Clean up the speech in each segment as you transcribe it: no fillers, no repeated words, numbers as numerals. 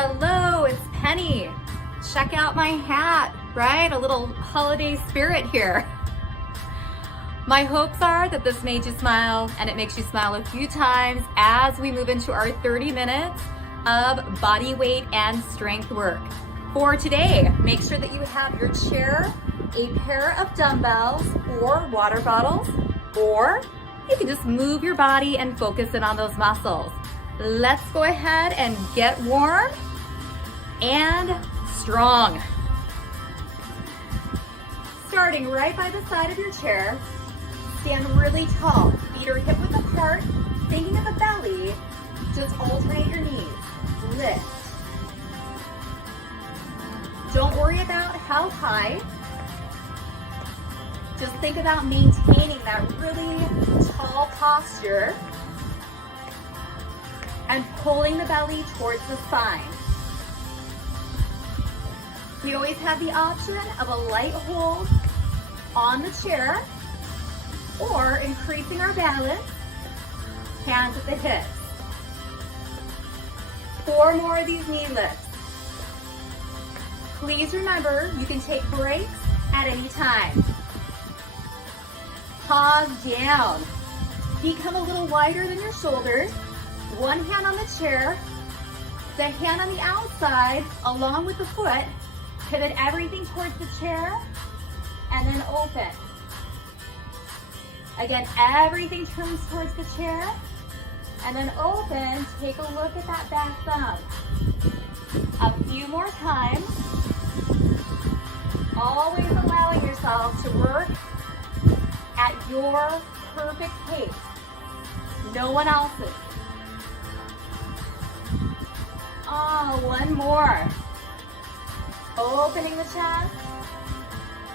Hello, it's Penny. Check out my hat, right? A little holiday spirit here. My hopes are that this made you smile, and it makes you smile a few times as we move into our 30 minutes of body weight and strength work. For today, make sure that you have your chair, a pair of dumbbells or water bottles, or you can just move your body and focus in on those muscles. Let's go ahead and get warm and strong. Starting right by the side of your chair, stand really tall. Feet are hip width apart, thinking of the belly. Just alternate your knees. Lift. Don't worry about how high. Just think about maintaining that really tall posture and pulling the belly towards the spine. We always have the option of a light hold on the chair or increasing our balance, hands at the hips. 4 more of these knee lifts. Please remember, you can take breaks at any time. Pause down. Feet come a little wider than your shoulders. One hand on the chair, the hand on the outside, along with the foot. Pivot everything towards the chair, and then open. Again, everything turns towards the chair, and then open. Take a look at that back thumb. A few more times. Always allowing yourself to work at your perfect pace. No one else's. One more. Opening the chest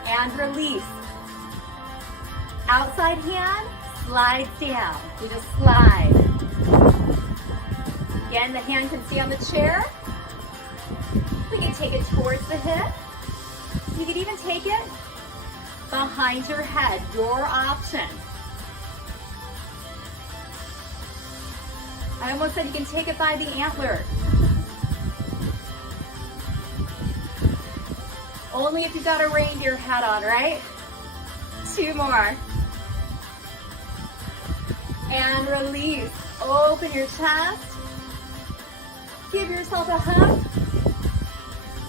and release. Outside hand slides down. You just slide. Again, the hand can stay on the chair. We can take it towards the hip. You can even take it behind your head, your option. I almost said you can take it by the antler. Only if you've got a reindeer hat on, right? 2 more. And release. Open your chest. Give yourself a hug.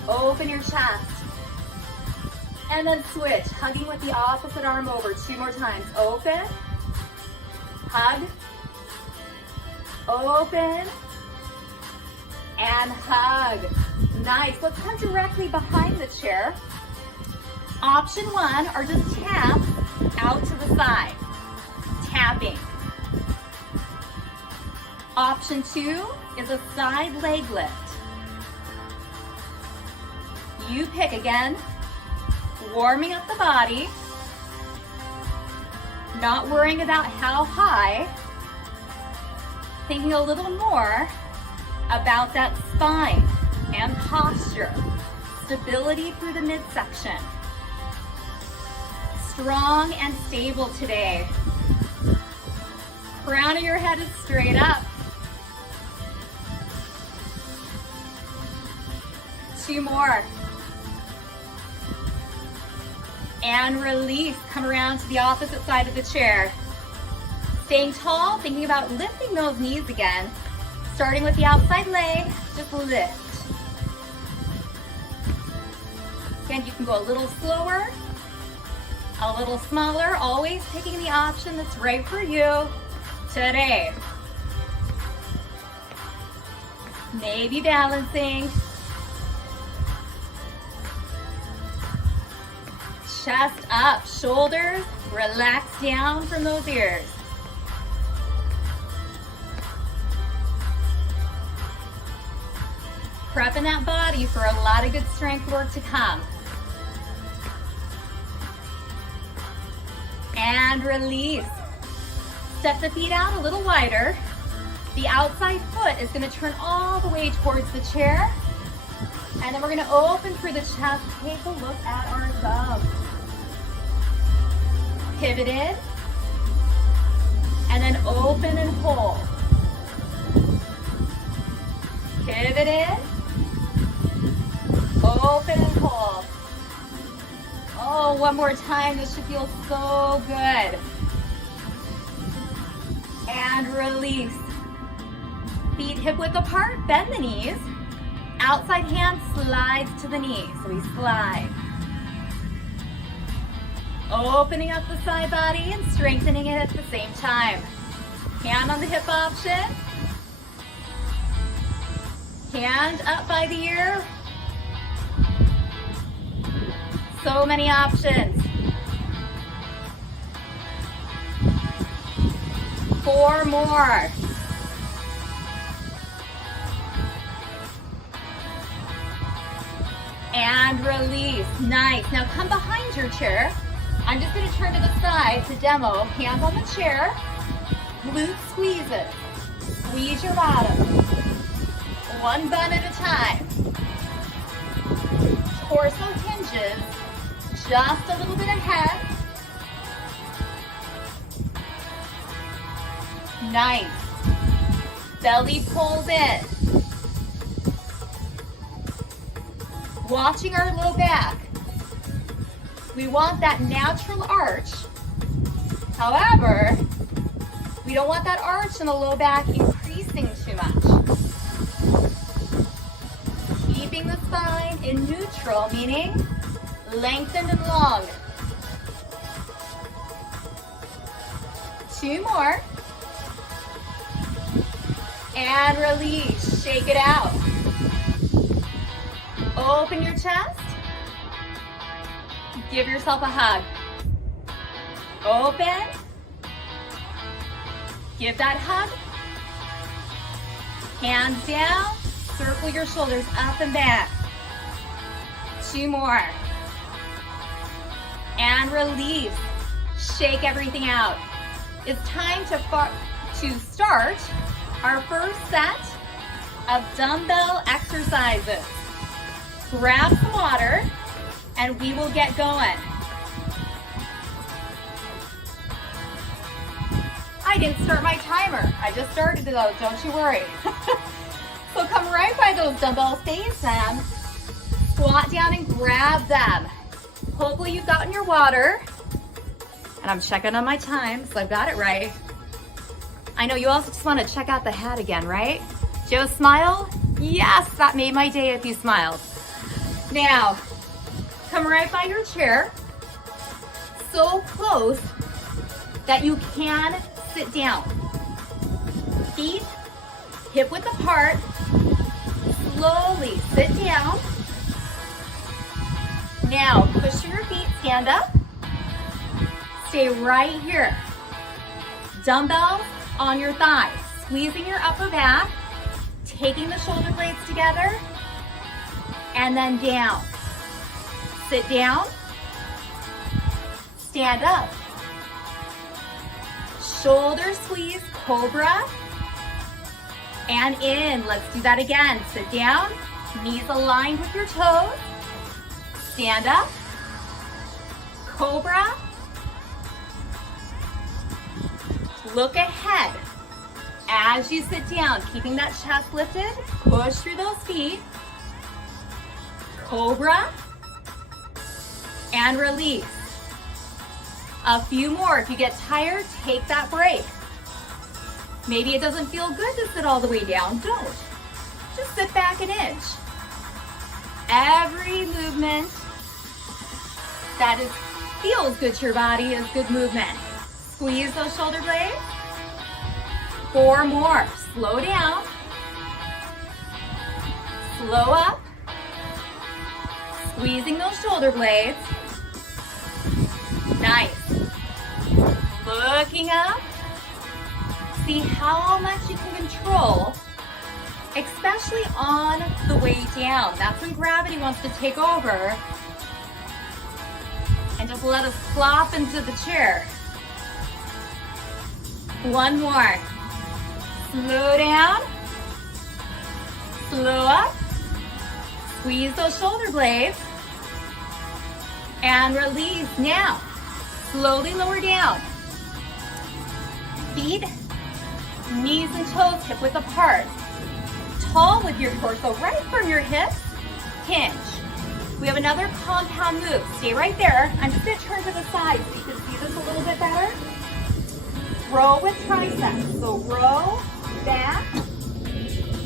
Open your chest. And then switch, hugging with the opposite arm over. 2 more times. Open. Hug. Open. And hug. Nice. Let's come directly behind the chair. Option 1 are just taps out to the side. Tapping. Option 2 is a side leg lift. You pick again. Warming up the body. Not worrying about how high. Thinking a little more about that spine and posture. Stability through the midsection. Strong and stable today. Crown of your head is straight up. 2 more. And release. Come around to the opposite side of the chair. Staying tall, thinking about lifting those knees again. Starting with the outside leg, just lift. Again, you can go a little slower, a little smaller, always picking the option that's right for you today. Maybe balancing. Chest up, shoulders, relax down from those ears. Prepping that body for a lot of good strength work to come. And release. Step the feet out a little wider. The outside foot is going to turn all the way towards the chair. And then we're going to open through the chest. Take a look at our thumb. Pivoted. And then open and hold. Pivoted. Oh, one more time. This should feel so good. And release. Feet hip width apart, bend the knees. Outside hand slides to the knee, so we slide. Opening up the side body and strengthening it at the same time. Hand on the hip option. Hand up by the ear. So many options. 4 more. And release. Nice. Now come behind your chair. I'm just going to turn to the side to demo. Hands on the chair. Glute squeezes. Squeeze your bottom. One bun at a time. Torso hinges just a little bit ahead. Nice. Belly pulls in. Watching our low back. We want that natural arch. However, we don't want that arch in the low back increasing too much. Keeping the spine in neutral, meaning lengthened and long. 2 more. And release. Shake it out. Open your chest. Give yourself a hug. Open. Give that hug. Hands down. Circle your shoulders up and back. 2 more. And release. Shake everything out. It's time to start our first set of dumbbell exercises. Grab some water and we will get going. I didn't start my timer. I just started though, don't you worry. So come right by those dumbbells, face them, squat down and grab them. Hopefully you've gotten your water. And I'm checking on my time, so I've got it right. I know you also just want to check out the hat again, right? Joe, smile? Yes, that made my day if you smiled. Now, come right by your chair, so close that you can sit down. Feet hip width apart, slowly sit down. Now, push through your feet, stand up. Stay right here. Dumbbells on your thighs, squeezing your upper back, taking the shoulder blades together, and then down. Sit down, stand up. Shoulder squeeze, cobra, and in. Let's do that again. Sit down, knees aligned with your toes, stand up, cobra, look ahead. As you sit down, keeping that chest lifted, push through those feet. Cobra. And release. A few more. If you get tired, take that break. Maybe it doesn't feel good to sit all the way down. Don't. Just sit back an inch. Every movement that feels good to your body is good movement. Squeeze those shoulder blades. 4 more. Slow down. Slow up. Squeezing those shoulder blades. Nice. Looking up. See how much you can control, especially on the way down. That's when gravity wants to take over. And just let us flop into the chair. 1 more. Slow down. Slow up. Squeeze those shoulder blades. And release. Now, slowly lower down. Feet, knees and toes hip width apart. Tall with your torso right from your hips. Hinge. We have another compound move. Stay right there. I'm just gonna turn to the side so you can see this a little bit better. Row with triceps. So row, back,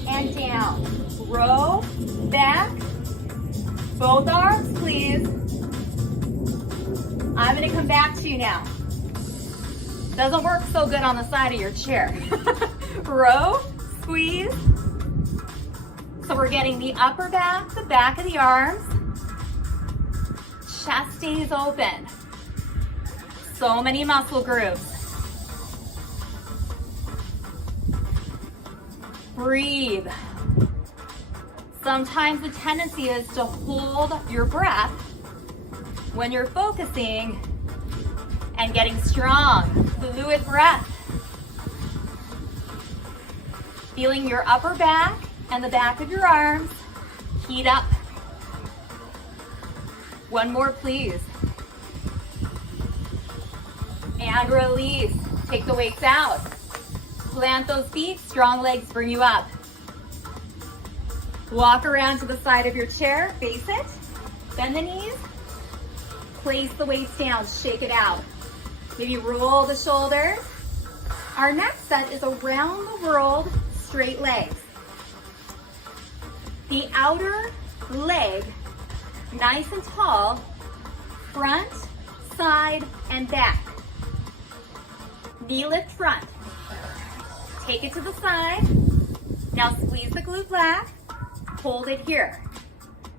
and down. Row, back. Both arms, please. I'm gonna come back to you now. Doesn't work so good on the side of your chair. Row, squeeze. So we're getting the upper back, the back of the arms. Chest stays open. So many muscle groups. Breathe. Sometimes the tendency is to hold your breath when you're focusing and getting strong. Fluid breath. Feeling your upper back and the back of your arms heat up. One more, please. And release. Take the weights out. Plant those feet, strong legs bring you up. Walk around to the side of your chair, face it. Bend the knees. Place the weights down, shake it out. Maybe roll the shoulders. Our next set is around the world, straight legs. The outer leg, nice and tall, front, side, and back. Knee lift front. Take it to the side. Now squeeze the glute black. Hold it here.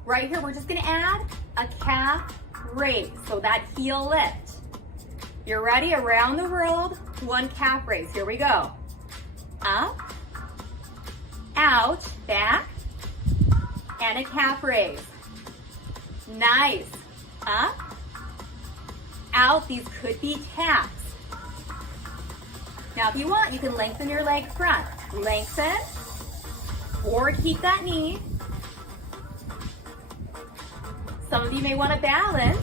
Right here, we're just gonna add a calf raise, so that heel lift. You're ready? Around the world, one calf raise. Here we go. Up, out, back, and a calf raise. Nice. Up, out. These could be taps. Now, if you want, you can lengthen your leg front. Lengthen, or keep that knee. Some of you may want to balance.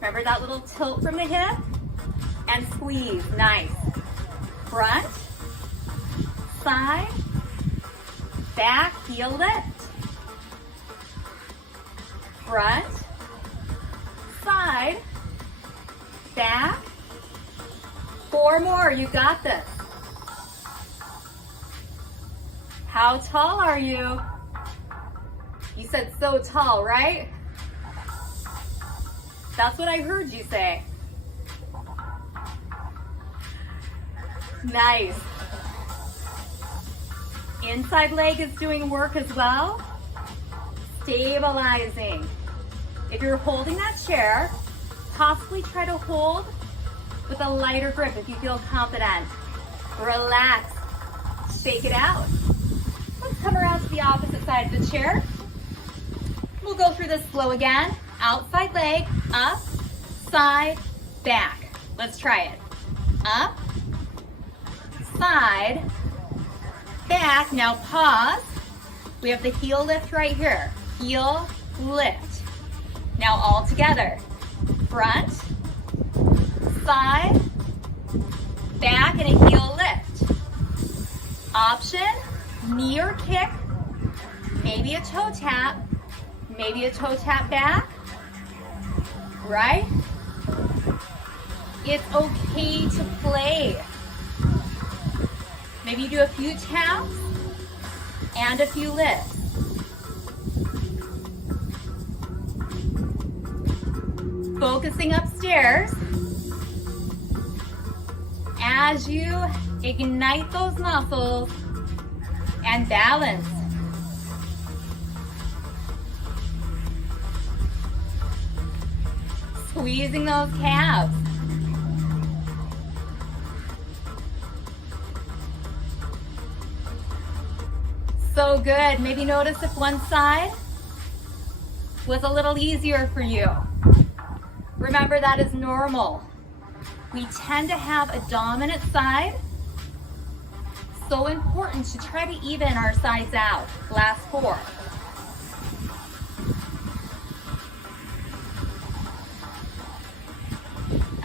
Remember that little tilt from the hip? And squeeze, nice. Front, side, back, heel lift. Front, side, back. 4 more, you got this. How tall are you? You said so tall, right? That's what I heard you say. Nice. Inside leg is doing work as well. Stabilizing. If you're holding that chair, possibly try to hold with a lighter grip if you feel confident. Relax. Shake it out. Let's come around to the opposite side of the chair. We'll go through this slow again. Outside leg, up, side, back. Let's try it. Up, side, back. Now pause. We have the heel lift right here. Heel lift. Now all together. Front, side, back, and a heel lift. Option, knee or kick, maybe a toe tap, maybe a toe tap back, right? It's okay to play. Maybe you do a few taps and a few lifts. Focusing upstairs as you ignite those muscles and balance. Squeezing those calves. So good. Maybe notice if one side was a little easier for you. Remember, that is normal. We tend to have a dominant side. So important to try to even our sides out. Last 4.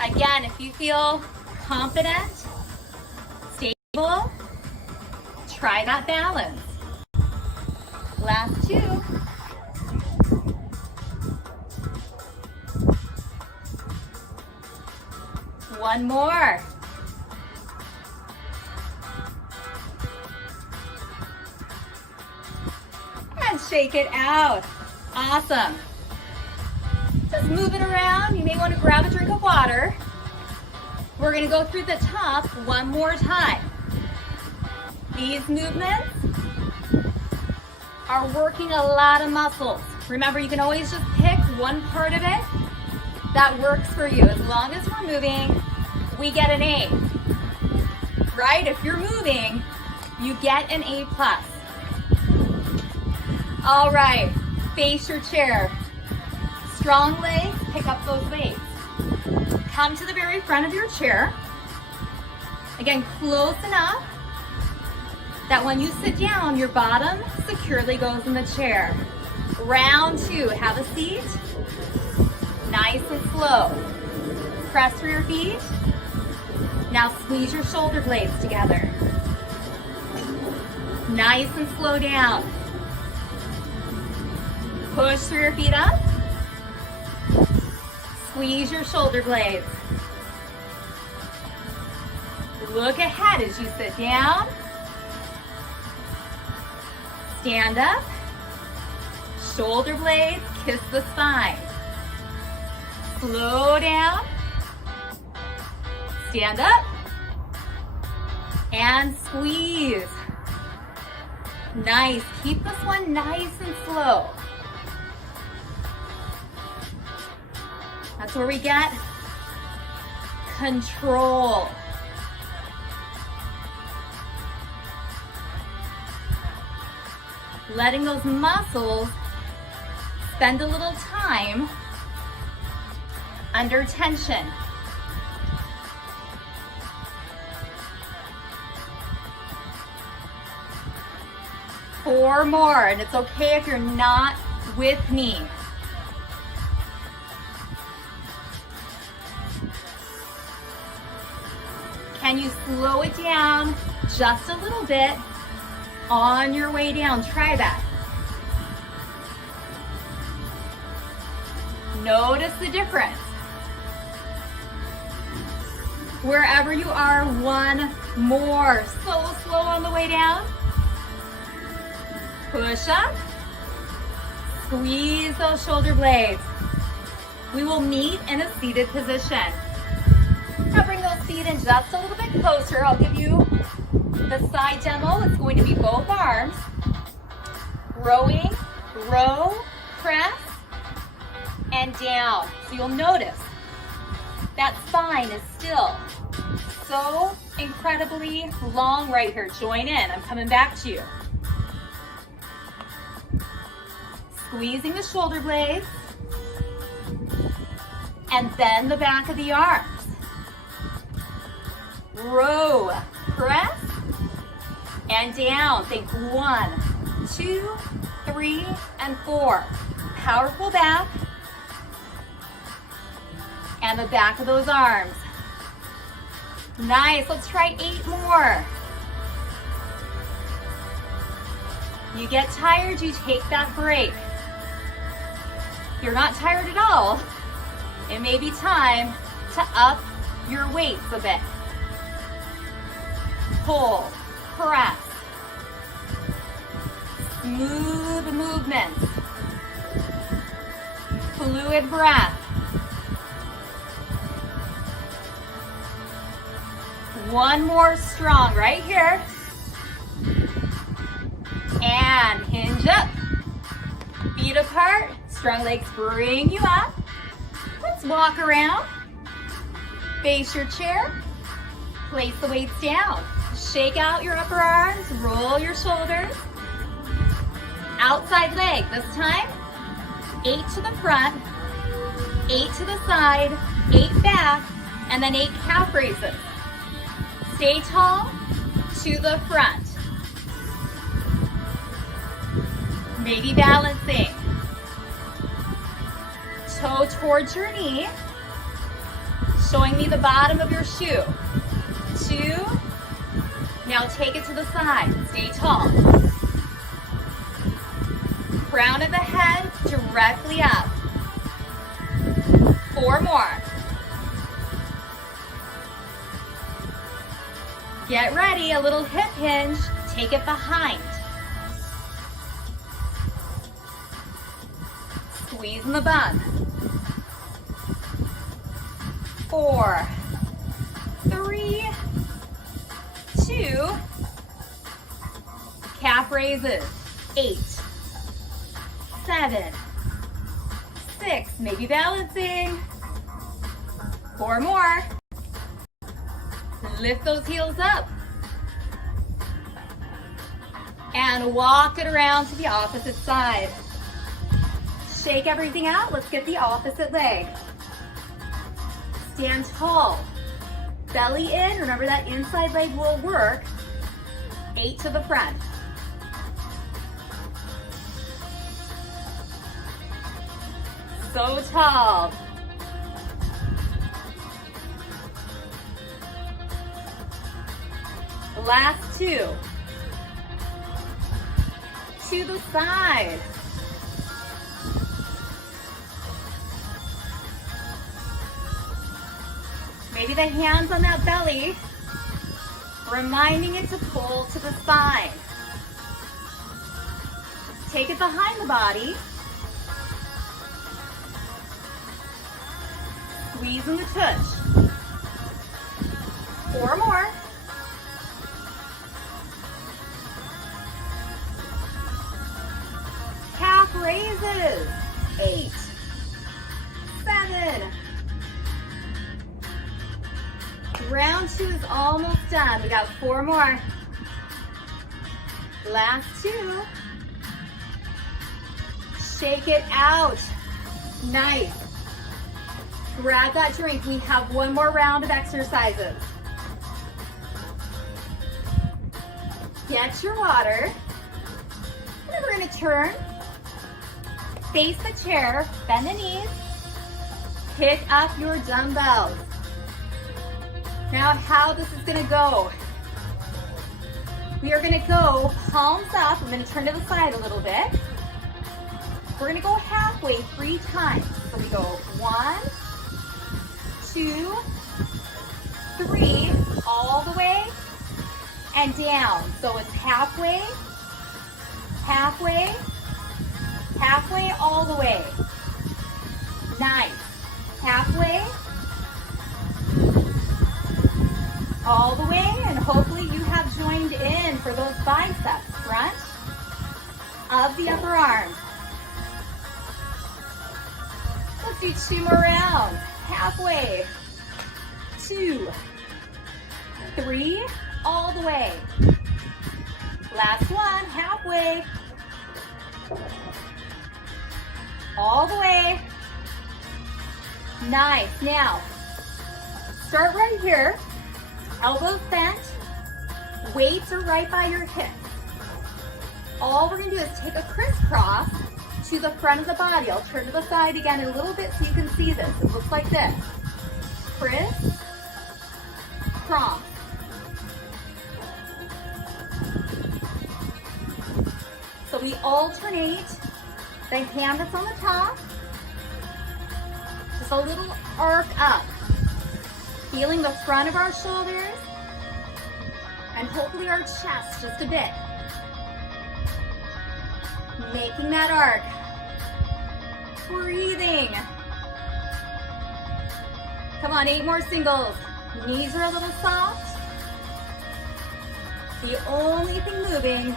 Again, if you feel confident, stable, try that balance. Last two. One more. And shake it out. Awesome. Just move it around. You may want to grab a drink of water. We're going to go through the top one more time. These movements are working a lot of muscles. Remember, you can always just pick one part of it that works for you. As long as we're moving, we get an A. Right? If you're moving, you get an A+. All right, face your chair. Strong legs, pick up those weights. Come to the very front of your chair. Again, close enough that when you sit down, your bottom securely goes in the chair. Round two, have a seat. Nice and slow. Press through your feet. Now squeeze your shoulder blades together. Nice and slow down. Push through your feet up. Squeeze your shoulder blades. Look ahead as you sit down. Stand up. Shoulder blades kiss the spine. Slow down. Stand up. And squeeze. Nice. Keep this one nice and slow. That's where we get control. Letting those muscles spend a little time under tension. Four more, and it's okay if you're not with me. Can you slow it down just a little bit on your way down? Try that. Notice the difference. Wherever you are, one more. So slow on the way down. Push up. Squeeze those shoulder blades. We will meet in a seated position. Now bring those feet in just a little bit closer. I'll give you the side demo. It's going to be both arms. Rowing, row, press, and down. So you'll notice that spine is still so incredibly long right here. Join in. I'm coming back to you. Squeezing the shoulder blades. And then the back of the arms. Row, press, and down. Think 1, 2, 3, and 4. Powerful back. And the back of those arms. Nice, let's try 8 more. You get tired, you take that break. If you're not tired at all, it may be time to up your weights a bit. Pull, press, smooth movements, fluid breath. One more strong right here. And hinge up. Feet apart, strong legs bring you up. Let's walk around. Face your chair. Place the weights down. Shake out your upper arms, roll your shoulders. Outside leg, this time, 8 to the front, 8 to the side, 8 back, and then 8 calf raises. Stay tall to the front. Maybe balancing. Toe towards your knee, showing me the bottom of your shoe. 2. Now take it to the side. Stay tall. crown of the head directly up. 4 more. Get ready, a little hip hinge. Take it behind. Squeeze in the bum. 4, 3, 2, calf raises. 8, 7, 6, maybe balancing. 4 more. Lift those heels up. And walk it around to the opposite side. Shake everything out. Let's get the opposite leg. Stand tall. Belly in. Remember that inside leg will work. 8 to the front. So tall. Last 2. To the side. Maybe the hands on that belly, reminding it to pull to the spine. Take it behind the body. Squeeze in the tush. 4 more. Calf raises. 8, 7. Round 2 is almost done. We got 4 more. Last 2. Shake it out. Nice. Grab that drink. We have 1 more round of exercises. Get your water. And then we're going to turn. Face the chair. Bend the knees. Pick up your dumbbells. Now how this is gonna go. We are gonna go palms up. I'm gonna turn to the side a little bit. We're gonna go halfway 3 times. So we go 1, 2, 3, all the way and down. So it's halfway, halfway, halfway, all the way. Nice. Halfway, all the way, and hopefully you have joined in for those biceps, front of the upper arm. Let's do 2 more rounds. Halfway, 2, 3, all the way. Last one, halfway, all the way. Nice. Now, start right here. Elbows bent, weights are right by your hips. All we're gonna do is take a crisscross to the front of the body. I'll turn to the side again a little bit so you can see this. It looks like this. Criss, cross. So we alternate the hand that's on the top, just a little arc up. Feeling the front of our shoulders and hopefully our chest just a bit. Making that arc. Breathing. Come on, 8 more singles. Knees are a little soft. The only thing moving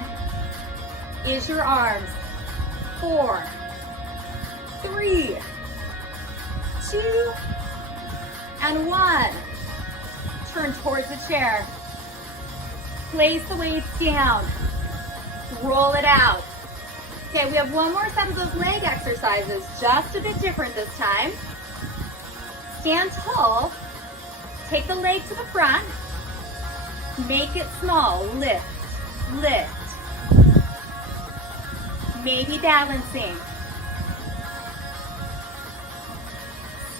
is your arms. 4, 3, 2, and 1. Turn towards the chair. Place the weights down. Roll it out. Okay, we have 1 more set of those leg exercises, just a bit different this time. Stand tall. Take the leg to the front. Make it small. Lift, lift. Maybe balancing.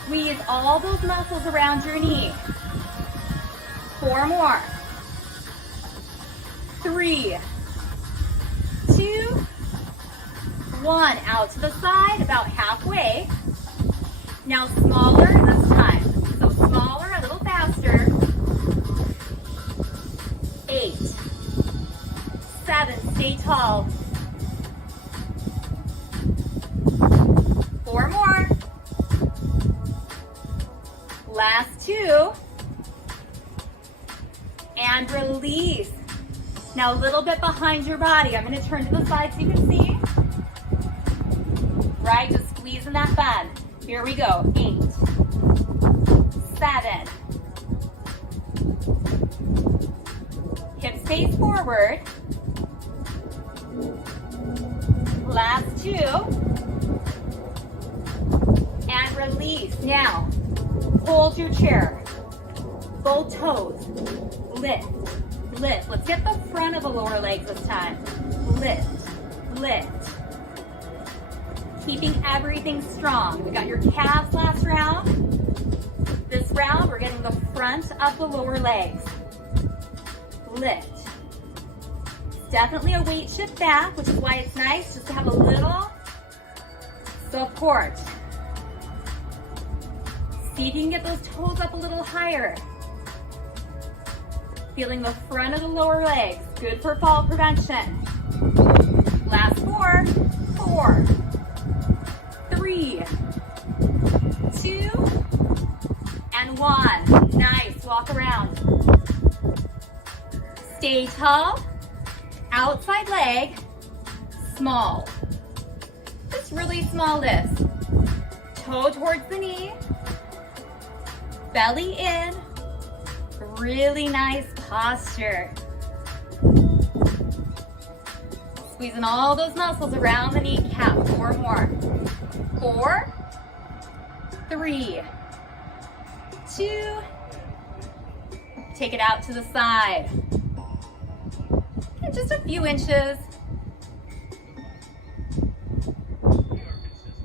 Squeeze all those muscles around your knee. 4 more. 3, 2, 1, out to the side, about halfway. Now smaller this time. So smaller, a little faster. 8, 7, stay tall. 4 more. Last 2. And release. Now a little bit behind your body. I'm going to turn to the side so you can see. Right, just squeezing that bend. Here we go. 8, 7. Hips face forward. Last 2. And release. Now, hold your chair. Both toes. Lift, lift. Let's get the front of the lower legs this time. Lift, lift. Keeping everything strong. We got your calves last round. This round, we're getting the front of the lower legs. Lift. Definitely a weight shift back, which is why it's nice just to have a little support. See if you can get those toes up a little higher. Feeling the front of the lower legs. Good for fall prevention. Last 4, 4, 3, 2, and 1. Nice, walk around. Stay tall. Outside leg, small. Just really small lifts. Toe towards the knee. Belly in. Really nice posture. Squeezing all those muscles around the kneecap. 4 more. 4, 3, 2. Take it out to the side. Just a few inches.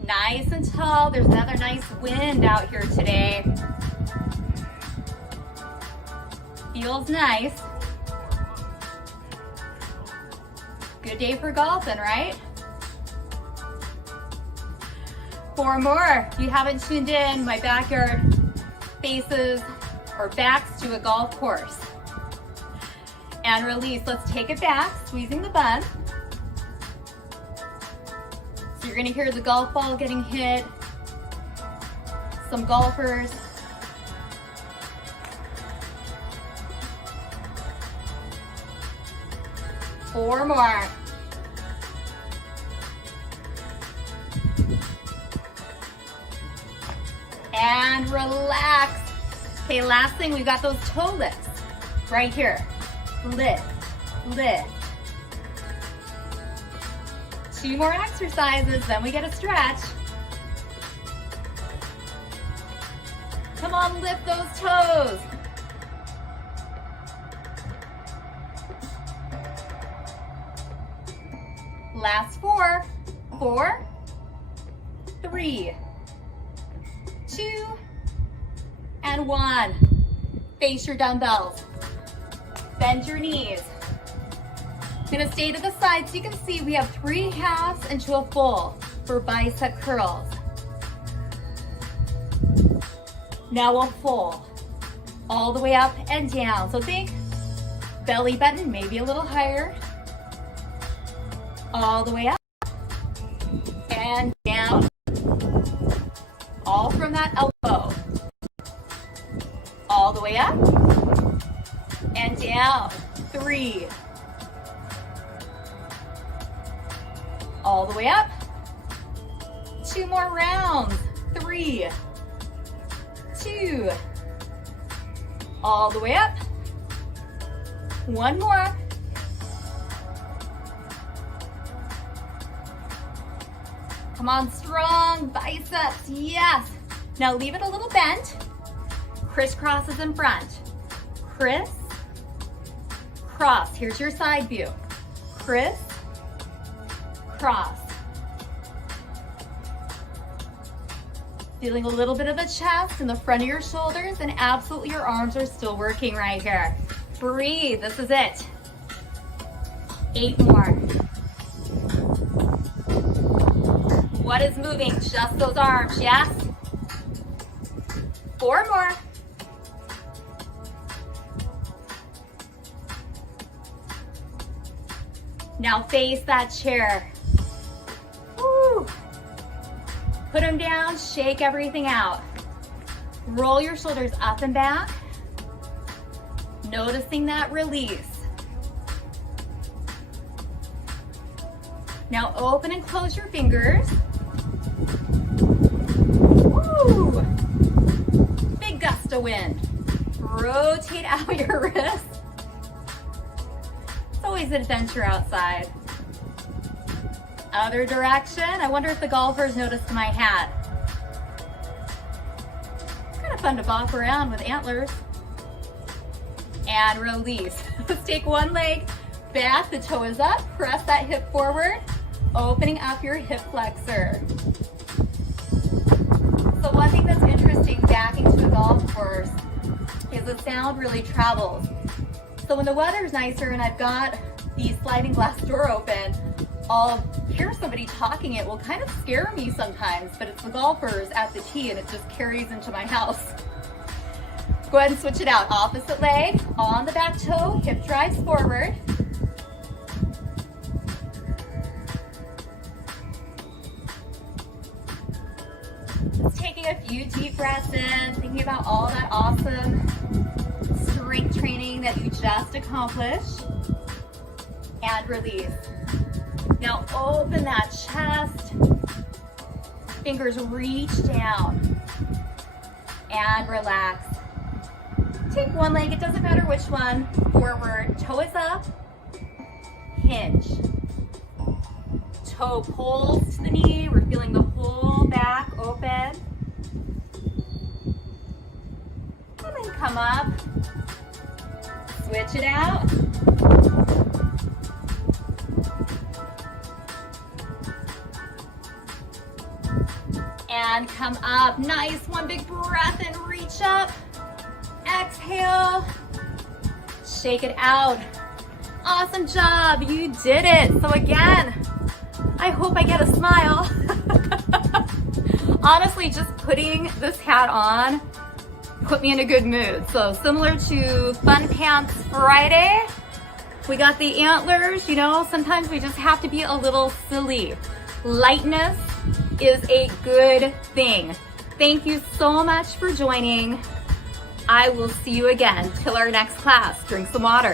Nice and tall. There's another nice wind out here today. Feels nice. Good day for golfing, right? 4 more. If you haven't tuned in, my backyard faces or backs to a golf course. And release. Let's take it back, squeezing the bun. So you're gonna hear the golf ball getting hit. Some golfers. Four more. And relax. Okay, last thing, we've got those toe lifts right here. Lift, lift. 2 more exercises, then we get a stretch. Come on, lift those toes. Last 4, 4, 3, 2, and 1. Face your dumbbells. Bend your knees. I'm gonna stay to the side so you can see we have 3 halves into a full for bicep curls. Now a full, all the way up and down. So think belly button, maybe a little higher. All the way up and down. All from that elbow. All the way up and down. 3. All the way up. 2 more rounds. 3, 2. All the way up. 1 more. Come on, strong biceps, yes. Now leave it a little bent. Crisscrosses in front. Criss, cross. Here's your side view. Criss, cross. Feeling a little bit of the chest in the front of your shoulders, and absolutely your arms are still working right here. Breathe, this is it. 8 more. What is moving? Just those arms, yes? 4 more. Now face that chair. Woo. Put them down, shake everything out. Roll your shoulders up and back. Noticing that release. Now open and close your fingers. Woo. Big gust of wind. Rotate out your wrists. It's always an adventure outside. Other direction. I wonder if the golfers noticed my hat. It's kind of fun to bop around with antlers. And release. Let's take one leg back, the toe is up, press that hip forward, opening up your hip flexor. So one thing that's interesting backing to a golf course is the sound really travels. So when the weather's nicer and I've got the sliding glass door open, I'll hear somebody talking. It will kind of scare me sometimes, but it's the golfers at the tee and it just carries into my house. Go ahead and switch it out. Opposite leg, on the back toe, hip drives forward. Just taking a few deep breaths in, thinking about all that awesome strength training that you just accomplished. And release. Now open that chest. Fingers reach down. And relax. Take one leg, it doesn't matter which one, forward, toe is up, hinge. Toe pulls to the knee, we're feeling the whole back open. And then come up, switch it out. And come up, nice, one big breath and reach up. Exhale, shake it out. Awesome job, you did it. So again, I hope I get a smile. Honestly, just putting this hat on put me in a good mood. So similar to Fun Pants Friday, we got the antlers. You know, sometimes we just have to be a little silly. Lightness is a good thing. Thank you so much for joining. I will see you again till our next class. Drink some water.